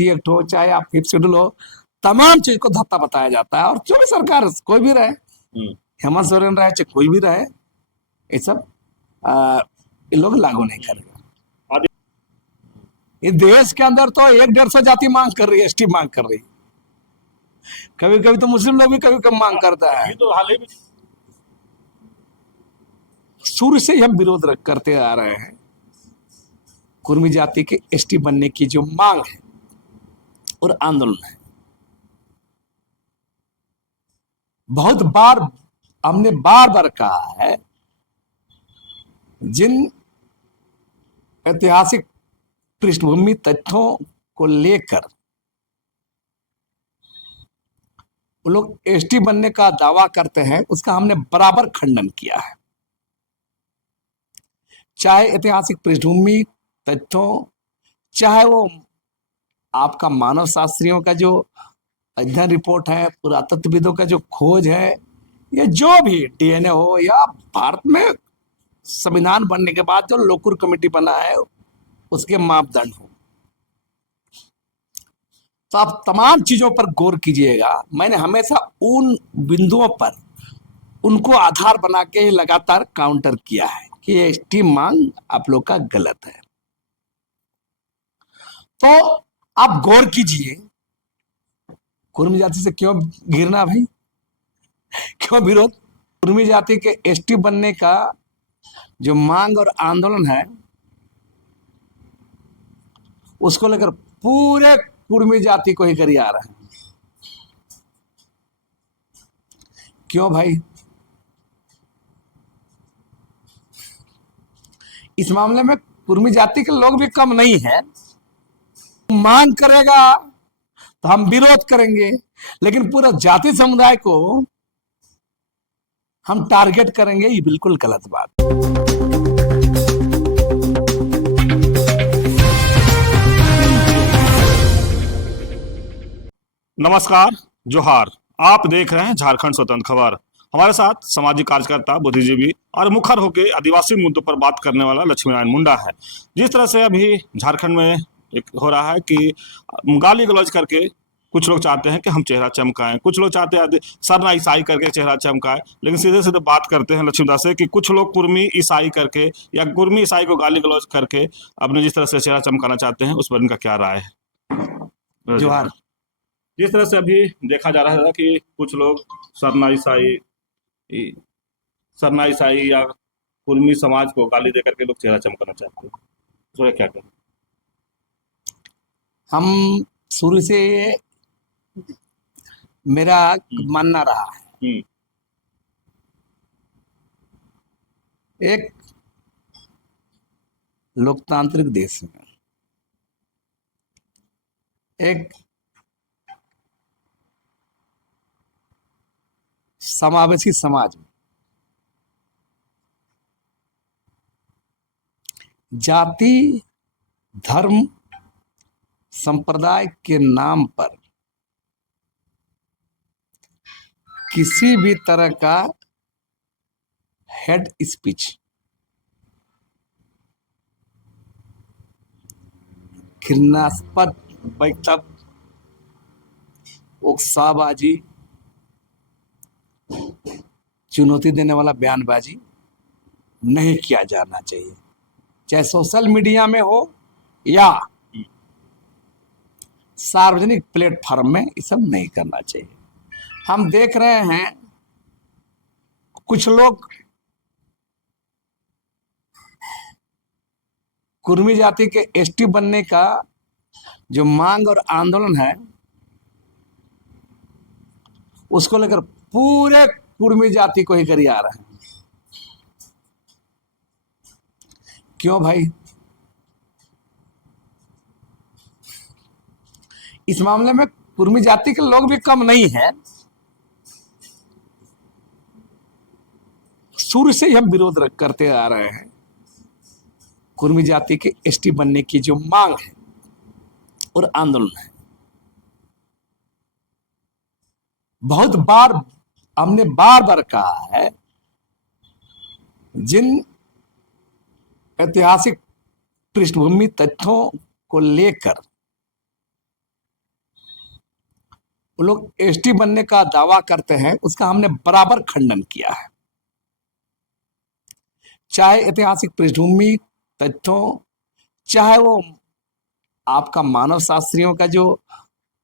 Act हो चाहे आप फिफ्थ शेड्यूल हो, तमाम चीज को धत्ता बताया जाता है। और जो भी सरकार कोई भी रहे, हेमंत सोरेन रहे चाहे कोई भी रहे, ये सब ये लोग लागू नहीं करेगा। इस देश के अंदर तो 150 जाति मांग कर रही है, एसटी मांग कर रही है। कभी कभी तो मुस्लिम लोग भी कभी कभी मांग करता है। तो हाल ही में शुरू से ही हम विरोध करते आ रहे हैं। कुर्मी जाति के एसटी बनने की जो मांग है और आंदोलन है, बहुत बार हमने बार बार कहा है, जिन ऐतिहासिक पृष्ठभूमि तथ्यों को लेकर वो लोग एसटी बनने का दावा करते हैं, उसका हमने बराबर खंडन किया है। चाहे ऐतिहासिक पृष्ठभूमि तथ्यों, चाहे वो आपका मानव शास्त्रियों का जो अध्ययन रिपोर्ट है, पुरातत्वविदों का जो खोज है, या जो भी डीएनए हो, या भारत में संविधान बनने के बाद जो लोकुर कमेटी बना है उसके मापदंड हो, तो आप तमाम चीजों पर गौर कीजिएगा। मैंने हमेशा उन बिंदुओं पर उनको आधार बना के लगातार काउंटर किया है कि एसटी मांग आप लोग का गलत है। तो आप गौर कीजिए, कुर्मी जाति से क्यों घिरना भाई, क्यों विरोध? कुर्मी जाति के एसटी बनने का जो मांग और आंदोलन है, उसको लेकर पूरे कुर्मी जाति को ही करी आ रहे हैं। क्यों भाई? इस मामले में कुर्मी जाति के लोग भी कम नहीं है। मांग करेगा तो हम विरोध करेंगे, लेकिन पूरा जाति समुदाय को हम टारगेट करेंगे, ये बिल्कुल गलत बात। नमस्कार, जोहार। आप देख रहे हैं झारखंड स्वतंत्र खबर। हमारे साथ सामाजिक कार्यकर्ता, बुद्धिजीवी और मुखर होकर आदिवासी मुद्दों पर बात करने वाला लक्ष्मी नारायण मुंडा है। जिस तरह से अभी झारखंड में एक हो रहा है कि गाली गलौज करके कुछ लोग चाहते हैं कि हम चेहरा चमकाएं, कुछ लोग चाहते हैं सरना ईसाई करके चेहरा चमकाएं, लेकिन सीधे सीधे बात करते हैं लक्ष्मीदास से कि कुछ लोग कुर्मी ईसाई करके या कुर्मी ईसाई को गाली गलौज करके अपने जिस तरह से चेहरा चमकाना चाहते हैं, उस पर इनका क्या राय है? जोहार। जिस तरह से अभी देखा जा रहा है कि कुछ लोग सरना ईसाई या कुर्मी समाज को गाली देकर के लोग चेहरा चमकाना चाहते हैं, तो क्या करें? हम शुरू से मेरा मानना रहा है, एक लोकतांत्रिक देश में, एक समावेशी समाज में जाति, धर्म, संप्रदाय के नाम पर किसी भी तरह का हेड स्पीच, घृणास्पद वक्तव्य, उकसाबाजी, चुनौती देने वाला बयानबाजी नहीं किया जाना चाहिए, चाहे सोशल मीडिया में हो या सार्वजनिक प्लेटफॉर्म में। ये सब नहीं करना चाहिए। हम देख रहे हैं कुछ लोग कुर्मी जाति के एसटी बनने का जो मांग और आंदोलन है, उसको लेकर पूरे कुर्मी जाति को ही करी आ रहे हैं। क्यों भाई? इस मामले में कुर्मी जाति के लोग भी कम नहीं है। शुरू से ही हम विरोध करते आ रहे हैं। कुर्मी जाति के एसटी बनने की जो मांग है और आंदोलन है, बहुत बार हमने बार बार कहा है, जिन ऐतिहासिक पृष्ठभूमि तथ्यों को लेकर वो लोग एसटी बनने का दावा करते हैं, उसका हमने बराबर खंडन किया है। चाहे ऐतिहासिक पृष्ठभूमि, तथ्यों, चाहे वो आपका मानव शास्त्रियों का जो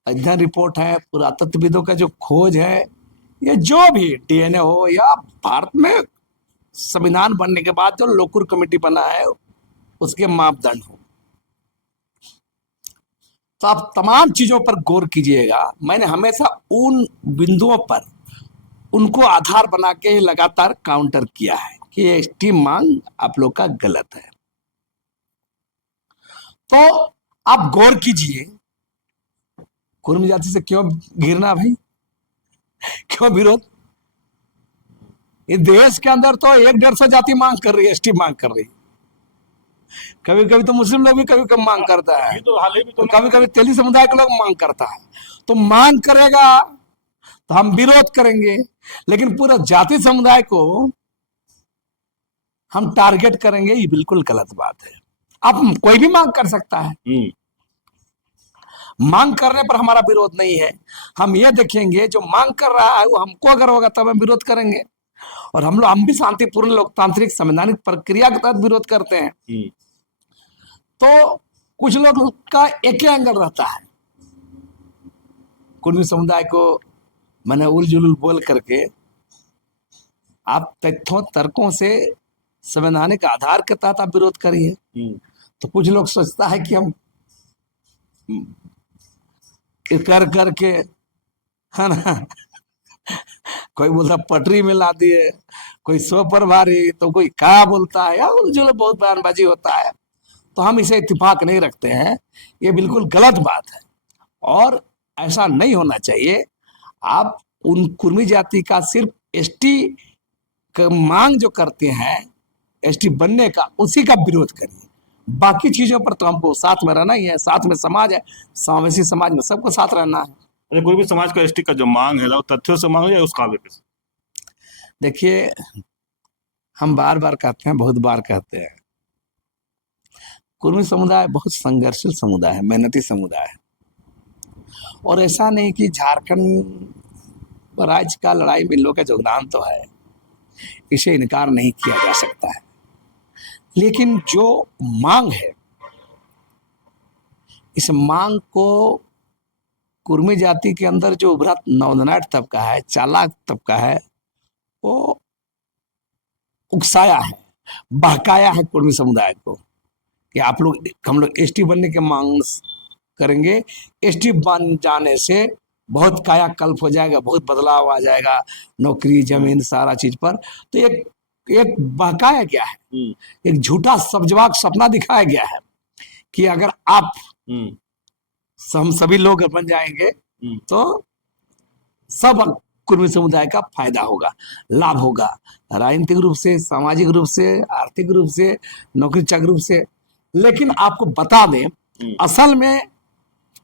अध्ययन रिपोर्ट है, पुरातत्वविदों का जो खोज है, ये जो भी डीएनए हो, या भारत में संविधान बनने के बाद जो लोकुर कमेटी बना है उसके मापदंड हो, तो आप तमाम चीजों पर गौर कीजिएगा। मैंने हमेशा उन बिंदुओं पर उनको आधार बना के लगातार काउंटर किया है कि ये एसटी मांग आप लोग का गलत है। तो आप गौर कीजिए, कुर्मी जाति से क्यों घिरना भाई, क्यों विरोध? इस देश के अंदर तो 150 जाति मांग कर रही है, एसटी मांग कर रही है। कभी कभी तो मुस्लिम लोग भी कभी कभी मांग करता है, ये तो हाल ही में तो कभी कभी तेली समुदाय के लोग मांग करता है। तो मांग करेगा तो हम विरोध करेंगे, लेकिन पूरा जाति समुदाय को हम टारगेट करेंगे, ये बिल्कुल गलत बात है। अब कोई भी मांग कर सकता है, मांग करने पर हमारा विरोध नहीं है। हम ये देखेंगे जो मांग कर रहा है वो हमको अगर होगा तब हम विरोध करेंगे, और हम भी शांतिपूर्ण लोकतांत्रिक संवैधानिक प्रक्रिया के तहत विरोध करते हैं। तो कुछ लोग का एक ही एंगल रहता है, कुर्मी समुदाय को मैंने उलझुल बोल करके आप तथ्यों तर्कों से संवैधानिक आधार के तहत आप विरोध करिए। तो कुछ लोग सोचता है कि हम कर करके, है ना, कोई बोलता पटरी में ला दिए, कोई सौ पर भारी, तो कोई क्या बोलता है, या जो बहुत बयानबाजी होता है। तो हम इसे इत्तेफाक नहीं रखते हैं, ये बिल्कुल गलत बात है और ऐसा नहीं होना चाहिए। आप उन कुर्मी जाति का सिर्फ एसटी का मांग जो करते हैं, एसटी बनने का, उसी का विरोध करिए। बाकी चीजों पर तो हमको साथ में रहना ही है, साथ में समाज है, समावेशी समाज में सबको साथ रहना है। अच्छा, कोई भी समाज का एसटी का जो मांग है वो तथ्यों से मांग या उस काव्य पे? देखिए, हम बार बार कहते हैं, बहुत बार कहते हैं, कुर्मी समुदाय बहुत संघर्षशील समुदाय है, मेहनती समुदाय है। और ऐसा नहीं कि झारखंड राज्य का लड़ाई में लोग का योगदान तो है, इसे इनकार नहीं किया जा सकता है। लेकिन जो मांग है, इस मांग को कुर्मी जाति के अंदर जो उभरा नौजवान तबका है, चालाक तबका है, वो उकसाया है, बहकाया है कुर्मी समुदाय को कि आप लोग, हम लोग एसटी बनने के मांग करेंगे, एसटी बन जाने से बहुत कायाकल्प हो जाएगा, बहुत बदलाव आ जाएगा, नौकरी, जमीन, सारा चीज पर। तो एक बहकाया गया है, एक झूठा सब्जवाक सपना दिखाया गया है कि अगर आप हम सभी लोग बन जाएंगे तो सब कुर्मी समुदाय का फायदा होगा, लाभ होगा, राजनीतिक रूप से, सामाजिक रूप से, आर्थिक रूप से, नौकरी चाकरी रूप से। लेकिन आपको बता दें, असल में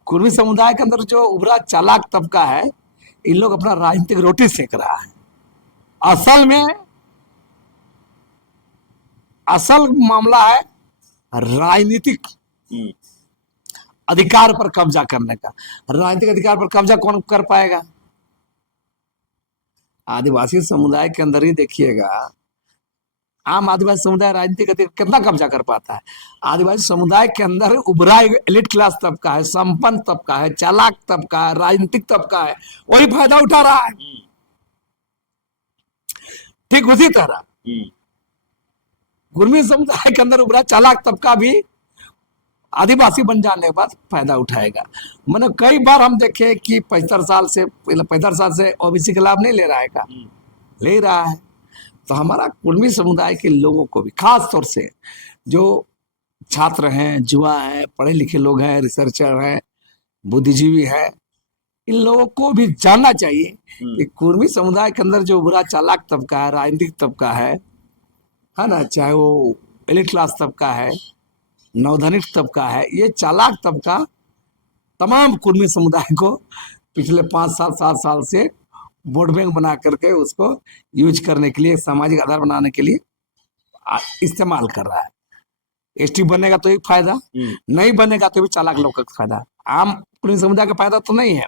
कुर्मी समुदाय के अंदर जो उभरा चालाक तबका है, इन लोग अपना राजनीतिक रोटी सेक रहा है। असल मामला है राजनीतिक अधिकार पर कब्जा करने का। राजनीतिक अधिकार पर कब्जा कौन कर पाएगा? आदिवासी समुदाय के अंदर ही देखिएगा, आम आदिवासी समुदाय राजनीतिक अधिकार कितना कब्जा कर पाता है। आदिवासी समुदाय के अंदर उभरा एलिट क्लास तबका है, संपन्न तबका है, चालाक तबका है, राजनीतिक तबका है, वही फायदा उठा रहा है। ठीक उसी तरह कुर्मी समुदाय के अंदर उभरा चालाक तबका भी आदिवासी बन जाने के बाद फायदा उठाएगा। मैंने कई बार हम देखे कि 75 साल से ओबीसी का लाभ नहीं ले रहा है का, ले रहा है। तो हमारा कुर्मी समुदाय के लोगों को भी, खास तौर से जो छात्र हैं, युवा हैं, पढ़े लिखे लोग हैं, रिसर्चर हैं, बुद्धिजीवी हैं, इन लोगों को भी जानना चाहिए कि कुर्मी समुदाय के अंदर जो बुरा चालाक तबका है, राजनीतिक तबका है ना, चाहे वो एलिट क्लास तबका है, नवधनिक तबका है, ये चालाक तबका तमाम कुर्मी समुदाय को पिछले 5-7 साल से वोट बैंक बना करके उसको यूज करने के लिए, सामाजिक आधार बनाने के लिए इस्तेमाल कर रहा है। एसटी बनेगा तो एक फायदा, नहीं बनेगा तो भी चालाक लोग का फायदा, आम कुर्मी समुदाय का फायदा तो नहीं है।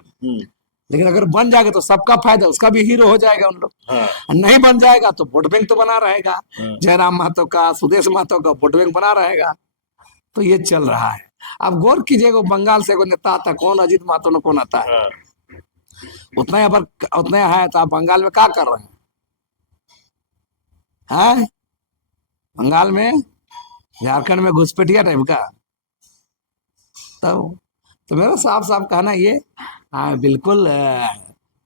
लेकिन अगर बन जाएगा तो सबका फायदा, उसका भी हीरो हो जाएगा उन लोग। हाँ और नहीं बन जाएगा तो वोट बैंक तो बना रहेगा, हाँ जयराम महतो का, सुदेश महतो का वोट बैंक बना रहेगा। तो ये चल रहा है। अब गौर कीजिएगा, बंगाल से एगो नेता आता, कौन अजीत महतो ने कौन आता है, हाँ उतना ही अबर उतना है। तो आप बंगाल में क्या कर रहे हैं? बंगाल में, झारखंड में घुसपैठिया टाइप का। तो मेरा साफ साफ कहना ये, हाँ बिल्कुल,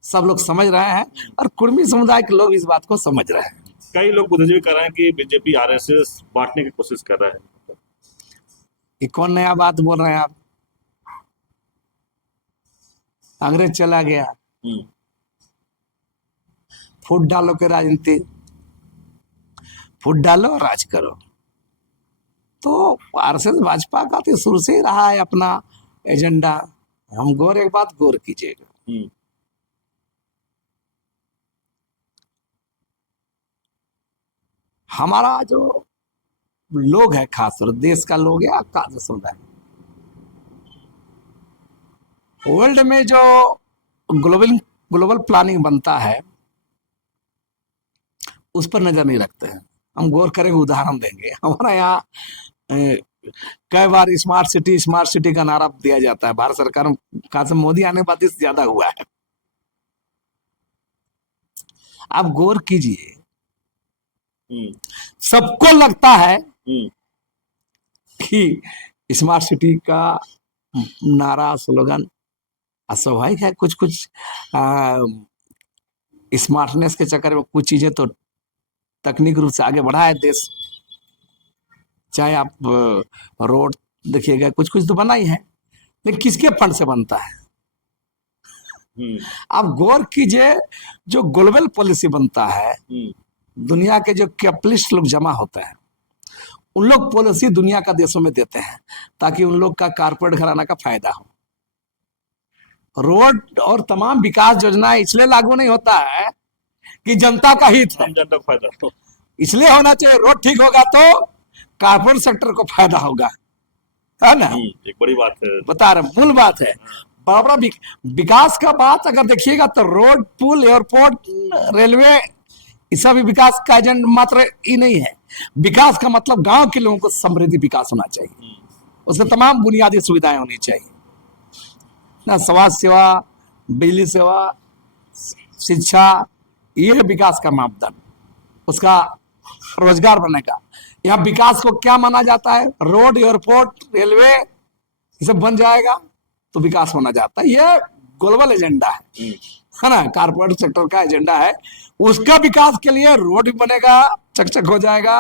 सब लोग समझ रहे हैं, और कुर्मी समुदाय के लोग इस बात को समझ रहे हैं। कई लोग बुद्धिजीवी कर रहे हैं कि बीजेपी आरएसएस बांटने की कोशिश कर रहा है। ये कौन नया बात बोल रहे हैं आप? अंग्रेज चला गया, हम्म, फूट डालो के राजनीति, फूट डालो और राज करो। तो आरएसएस भाजपा का तो शुरू से ही रहा है अपना एजेंडा। हम गौर, एक बात गौर कीजिएगा, हम्म, हमारा जो लोग है, खासतौर देश का लोग है, का जो समुदाय, वर्ल्ड में जो ग्लोबल ग्लोबल प्लानिंग बनता है, उस पर नजर नहीं रखते हैं। हम गौर करेंगे, उदाहरण देंगे। हमारा यहाँ कई बार स्मार्ट सिटी का नारा दिया जाता है, भारत सरकार का से मोदी आने के बाद इससे ज्यादा हुआ है। आप गौर कीजिए, हम्म, सबको लगता है हम्म, कि स्मार्ट सिटी का नारा, स्लोगन स्वाभाविक है। कुछ कुछ स्मार्टनेस के चक्कर में कुछ चीजें तो तकनीक रूप से आगे बढ़ा है देश। चाहे आप रोड देखिएगा, कुछ कुछ तो बना ही है, लेकिन किसके फंड से बनता है? हम्म, आप गौर कीजिए, जो ग्लोबल पॉलिसी बनता है, दुनिया के जो कैपिटलिस्ट लोग जमा होते हैं, उन लोग पॉलिसी दुनिया का देशों में देते हैं, ताकि उन लोग का कारपोरेट घराना का फायदा हो। रोड और तमाम विकास योजनाएं इसलिए लागू नहीं होता है कि जनता का हित है, आम जनता को फायदा हो। इसलिए होना चाहिए। रोड ठीक होगा तो कारपोरेट सेक्टर को फायदा होगा, है ना? एक बड़ी बात है। बता रहे, मूल बात है। बड़ा विकास का बात अगर देखिएगा तो रोड, पुल, एयरपोर्ट, रेलवे, ये सब विकास का एजेंडा मात्र ही नहीं है। विकास का मतलब गांव के लोगों को समृद्धि विकास होना चाहिए, उसमें तमाम बुनियादी सुविधाएं होनी चाहिए ना, स्वास्थ्य सेवा, बिजली सेवा, शिक्षा, ये है विकास का मापदंड, उसका रोजगार बनने का। यहाँ विकास को क्या माना जाता है? रोड, एयरपोर्ट, रेलवे, ये सब बन जाएगा तो विकास होना जाता है। ये ग्लोबल एजेंडा है ना, कारपोरेट सेक्टर का एजेंडा है। उसका विकास के लिए रोड भी बनेगा, चकचक हो जाएगा,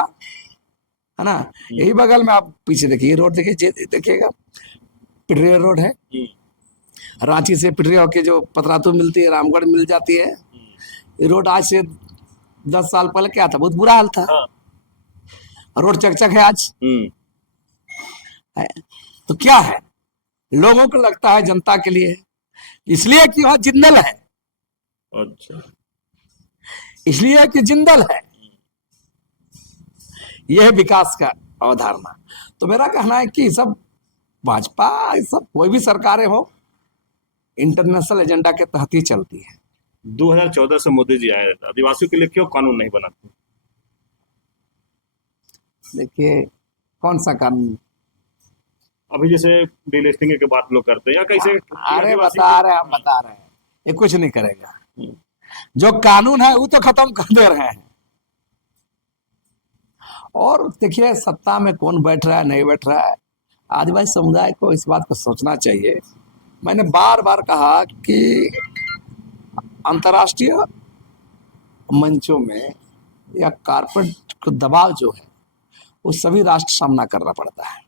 है ना। यही बगल में आप पीछे देखिए, रोड देखिएगा, पिटरिया रोड है, रांची से पिटरिया होके जो पतरातू मिलती है, रामगढ़ मिल जाती है। ये रोड आज से 10 साल पहले क्या था? बहुत बुरा हाल था। हाँ। रोड चकचक है आज है। तो क्या है, लोगों को लगता है जनता के लिए, इसलिए कि वहां जिंदल है, अच्छा, इसलिए कि जिंदल है। यह है विकास का अवधारणा। तो मेरा कहना है कि सब भाजपा, सब कोई भी सरकारें हो, इंटरनेशनल एजेंडा के तहत ही चलती है। 2014 से मोदी जी आए, आदिवासियों के लिए क्यों कानून नहीं बनाते? देखिए, कौन सा कानून? अभी जैसे डीलिस्टिंग के बात लोग करते हैं या कैसे? अरे बता रहे हैं, हम बता रहे हैं, ये कुछ नहीं करेगा। जो कानून है वो तो खत्म कर दे रहे हैं। और देखिए, सत्ता में कौन बैठ रहा है, नहीं बैठ रहा है, आदिवासी समुदाय को इस बात को सोचना चाहिए। मैंने बार बार कहा कि अंतर्राष्ट्रीय मंचों में या कारपोरेट को दबाव जो है, वो सभी राष्ट्र सामना करना पड़ता है।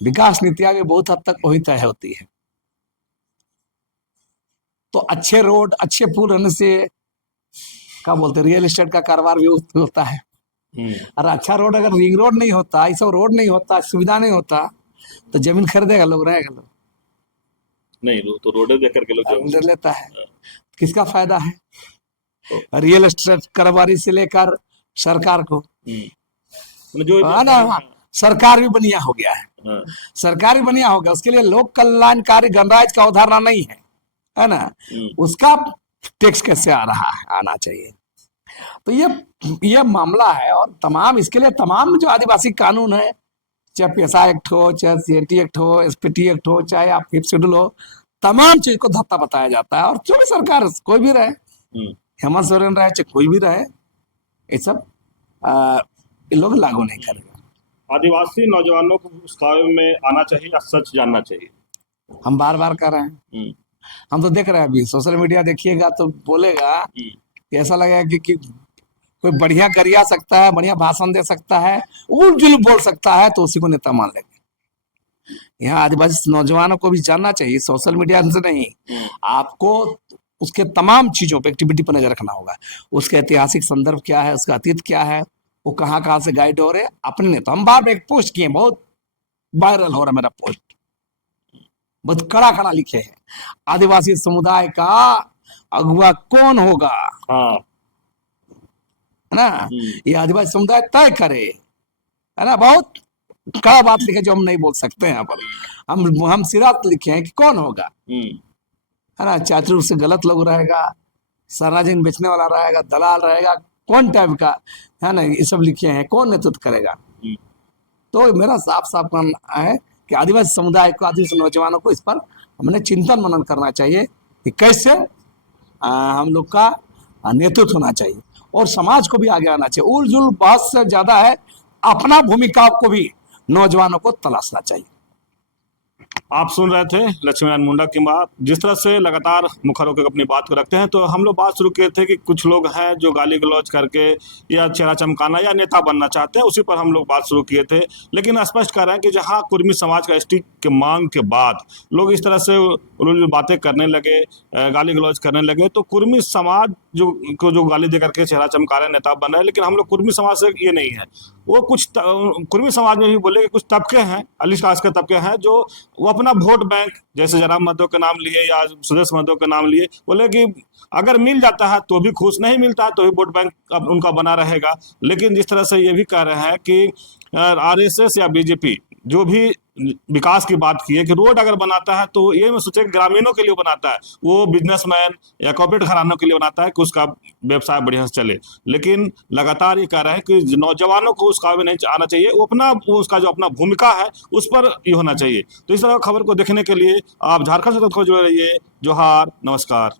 विकास नीतियां भी बहुत हद तक वही तय होती है। तो अच्छे रोड, अच्छे पुल रहने से, क्या बोलते हैं, रियल एस्टेट का कारोबार भी होता है। और अच्छा रोड, अगर रिंग रोड नहीं होता, ये सब रोड नहीं होता, सुविधा नहीं होता, तो जमीन खरीदेगा लोग, रहेगा लोग नहीं, तो रोडे देख करके लोग ले लेता है। किसका फायदा है? रियल एस्टेट कारोबारी से लेकर सरकार को, जो है ना। सरकार भी बनिया हो गया है, हाँ, सरकार भी बनिया हो गया, उसके लिए लोक कल्याणकारी गणराज्य का अवधारणा नहीं है ना, उसका टैक्स कैसे आ रहा है, आना चाहिए। तो ये मामला है, और तमाम इसके लिए तमाम जो आदिवासी कानून है, चाहे पेशा एक्ट हो, चाहे सीएटी एक्ट हो, एसपीटी एक्ट हो, चाहे आप फिफ्थ शेड्यूल हो, तमाम चीज को धत्ता बताया जाता है। और जो भी सरकार कोई भी रहे, हेमंत सोरेन रहे चाहे कोई भी रहे, ये सब ये लोग लागू नहीं करेगा। आदिवासी नौजवानों को उस कानून में आना चाहिए या सच जानना चाहिए? हम बार बार कर रहे हैं, हम तो देख रहे हैं, अभी सोशल मीडिया देखिएगा तो बोलेगा कि ऐसा लगेगा कि कोई बढ़िया गरिया सकता है, बढ़िया भाषण दे सकता है, उलझुल बोल सकता है, तो उसी को नेता मान लेंगे। यहाँ आदिवासी नौजवानों को भी जानना चाहिए, सोशल मीडिया से नहीं, आपको उसके तमाम चीजों पे, एक्टिविटी पर नजर रखना होगा। उसके ऐतिहासिक संदर्भ क्या है, उसका अतीत क्या है, वो कहाँ कहाँ से गाइड हो रहे, अपने नेता। हम बार बार एक पोस्ट किए, बहुत वायरल हो रहा मेरा पोस्ट, बहुत कड़ा कड़ा लिखे हैं, आदिवासी समुदाय का अगुवा कौन होगा, हाँ, है ना, ये आदिवासी समुदाय तय करे, है ना। बहुत कड़ा बात लिखे जो हम नहीं बोल सकते हैं यहाँ पर। हम सीधा लिखे हैं कि कौन होगा, है ना, चातुर रूप से गलत लोग रहेगा, सार्वजनिक बेचने वाला रहेगा, दलाल रहेगा, कौन टाइप का, है ना, ये सब लिखे हैं, कौन नेतृत्व करेगा। तो मेरा साफ साफ कहना है कि आदिवासी समुदाय को, आदिवासी नौजवानों को इस पर हमने चिंतन मनन करना चाहिए कि कैसे हम लोग का नेतृत्व होना चाहिए, और समाज को भी आगे आना चाहिए। उलझुल बहस से ज्यादा है, अपना भूमिका को भी नौजवानों को तलाशना चाहिए। आप सुन रहे थे लक्ष्मीनारायण मुंडा की बात। जिस तरह से लगातार मुखर होकर अपनी बात को रखते हैं, तो हम लोग बात शुरू किए थे कि कुछ लोग हैं जो गाली गलौज करके या चेहरा चमकाना या नेता बनना चाहते हैं, उसी पर हम लोग बात शुरू किए थे। लेकिन स्पष्ट कर रहे हैं कि जहां कुर्मी समाज का एसटी के मांग के बाद लोग इस तरह से बातें करने लगे, गाली गलौज करने लगे, तो कुर्मी समाज जो गाली दे करके चेहरा चमका रहे नेता बन रहे हैं। लेकिन हम लोग कुर्मी समाज से ये नहीं है, वो कुछ कुर्मी समाज में भी बोले कि कुछ तबके हैं, अलिश कास्ट के तबके हैं, जो वो अपना वोट बैंक, जैसे जयराम महतो के नाम लिए या सुदेश महतो के नाम लिए, बोले कि अगर मिल जाता है तो भी खुश, नहीं मिलता है तो भी वोट बैंक अब उनका बना रहेगा। लेकिन जिस तरह से ये भी कह रहे हैं कि आरएसएस या बीजेपी जो भी विकास की बात की है कि रोड अगर बनाता है तो ये मैं सोचे ग्रामीणों के लिए बनाता है, वो बिजनेसमैन या कॉर्पोरेट घरानों के लिए बनाता है कि उसका व्यवसाय बढ़िया से चले। लेकिन लगातार ये कह रहे हैं कि नौजवानों को उस काम में नहीं आना चाहिए, वो उसका जो अपना भूमिका है उस पर ये होना चाहिए। तो इस तरह खबर को देखने के लिए आप झारखंड से जुड़े रहिए। जोहार, नमस्कार।